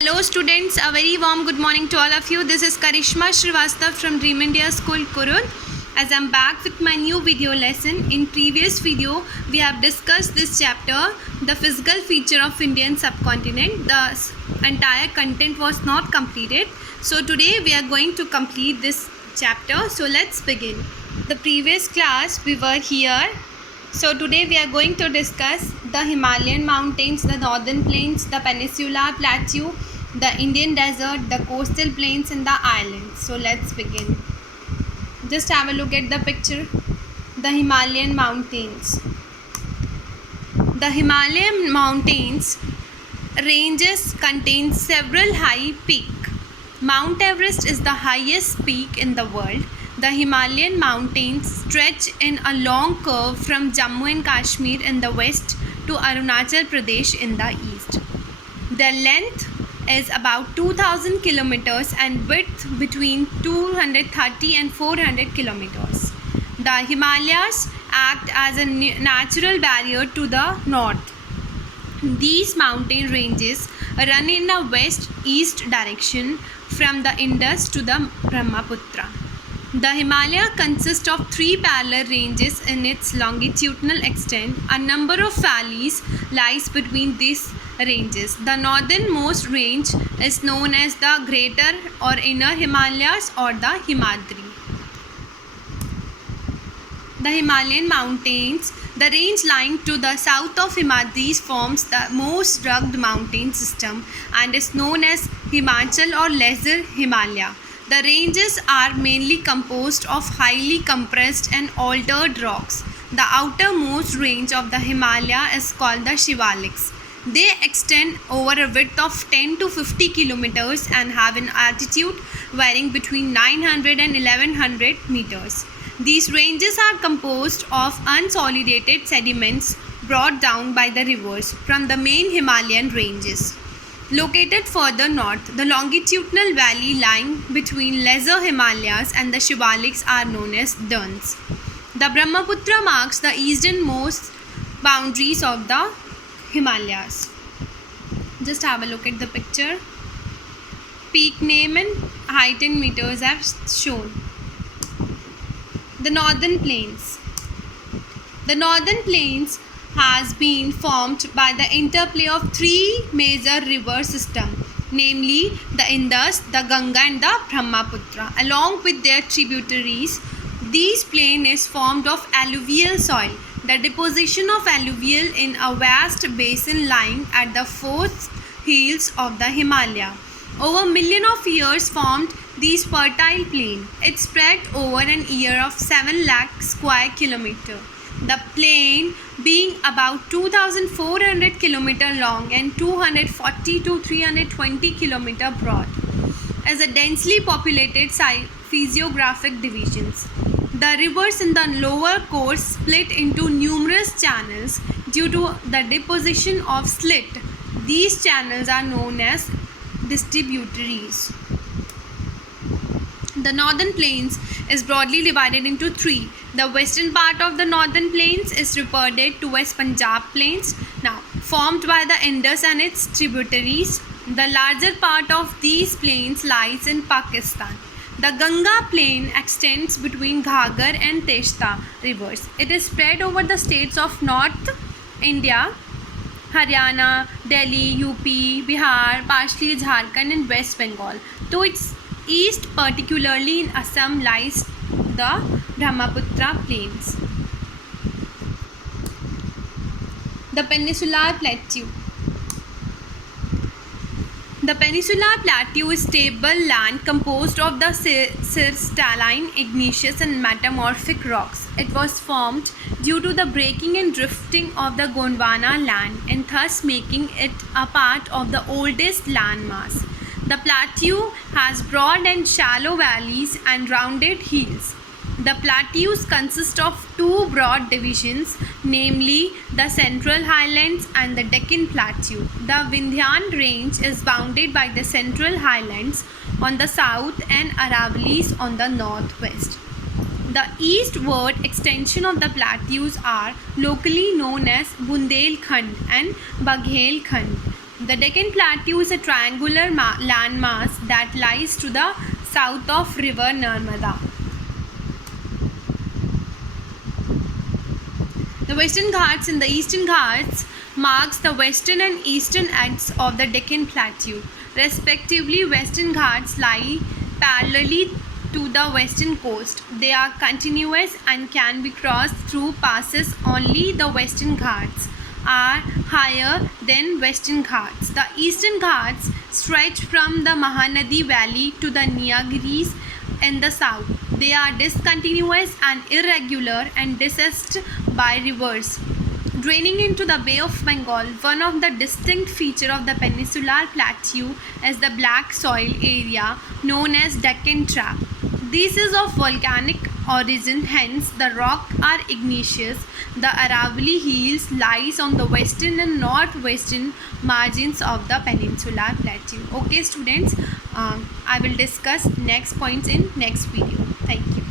Hello students, a very warm good morning to all of you. This is Karishma Srivastava from Dream India School, Kurud. As I'm back with my new video lesson. In previous video, we have discussed this chapter, the physical feature of Indian subcontinent. The entire content was not completed. So today we are going to complete this chapter. So let's begin. The previous class we were here. So today we are going to discuss the Himalayan mountains, the northern plains, the peninsular plateau, the Indian desert, the coastal plains and the islands. So let's begin. Just have a look at the picture. The Himalayan mountains. The Himalayan mountains ranges contain several high peaks. Mount Everest is the highest peak in the world. The Himalayan mountains stretch in a long curve from Jammu and Kashmir in the west to Arunachal Pradesh in the east. Their length is about 2000 kilometers and width between 230 and 400 kilometers. The Himalayas act as a natural barrier to the north. These mountain ranges run in a west-east direction from the Indus to the Brahmaputra. The Himalaya consists of three parallel ranges in its longitudinal extent. A number of valleys lies between these ranges. The northernmost range is known as the Greater or Inner Himalayas or the Himadri. The Himalayan mountains, the range lying to the south of Himadris forms the most rugged mountain system and is known as Himachal or Lesser Himalaya. The ranges are mainly composed of highly compressed and altered rocks. The outermost range of the Himalaya is called the Shivaliks. They extend over a width of 10 to 50 kilometers and have an altitude varying between 900 and 1100 meters. These ranges are composed of unsolidated sediments brought down by the rivers from the main Himalayan ranges. Located further north, the longitudinal valley lying between Lesser Himalayas and the Shivaliks are known as Duns. The Brahmaputra marks the easternmost boundaries of the Himalayas. Just have a look at the picture. Peak name and height in meters are shown. The northern plains. The northern plains has been formed by the interplay of three major river systems, namely the Indus, the Ganga and the Brahmaputra. Along with their tributaries, this plain is formed of alluvial soil. The deposition of alluvial in a vast basin lying at the foothills of the Himalaya over millions of years formed this fertile plain. It spread over an area of 7 lakh square kilometers. The plain being about 2,400 km long and 240 to 320 km broad, as a densely populated physiographic divisions. The rivers in the lower course split into numerous channels due to the deposition of slit. These channels are known as distributaries. The northern plains is broadly divided into three. The western part of the northern plains is reported to as Punjab plains, now formed by the Indus and its tributaries. The larger part of these plains lies in Pakistan. The Ganga plain extends between Ghaggar and Teshta rivers. It is spread over the states of North India, Haryana, Delhi, UP, Bihar, partially Jharkhand and West Bengal. To its east, particularly in Assam, lies the Brahmaputra plains. The peninsular plateau. The peninsular plateau is stable land composed of the crystalline, igneous and metamorphic rocks. It was formed due to the breaking and drifting of the Gondwana land and thus making it a part of the oldest landmass. The plateau has broad and shallow valleys and rounded hills. The plateaus consist of two broad divisions, namely the Central Highlands and the Deccan Plateau. The Vindhyan range is bounded by the Central Highlands on the south and Aravallis on the northwest. The eastward extension of the plateaus are locally known as Bundelkhand and Baghelkhand. The Deccan Plateau is a triangular landmass that lies to the south of river Narmada. The Western Ghats and the Eastern Ghats marks the western and eastern ends of the Deccan Plateau. Respectively, Western Ghats lie parallelly to the western coast. They are continuous and can be crossed through passes. Only the Western Ghats are higher than Western Ghats. The Eastern Ghats stretch from the Mahanadi Valley to the Nilgiris in the south. They are discontinuous and irregular and descend by rivers draining into the Bay of Bengal. One of the distinct features of the peninsular plateau is the black soil area known as Deccan Trap. This is of volcanic origin, hence the rock are igneous. The Aravalli Hills lies on the western and northwestern margins of the peninsular plateau. Okay students, I will discuss next points in next video. Thank you.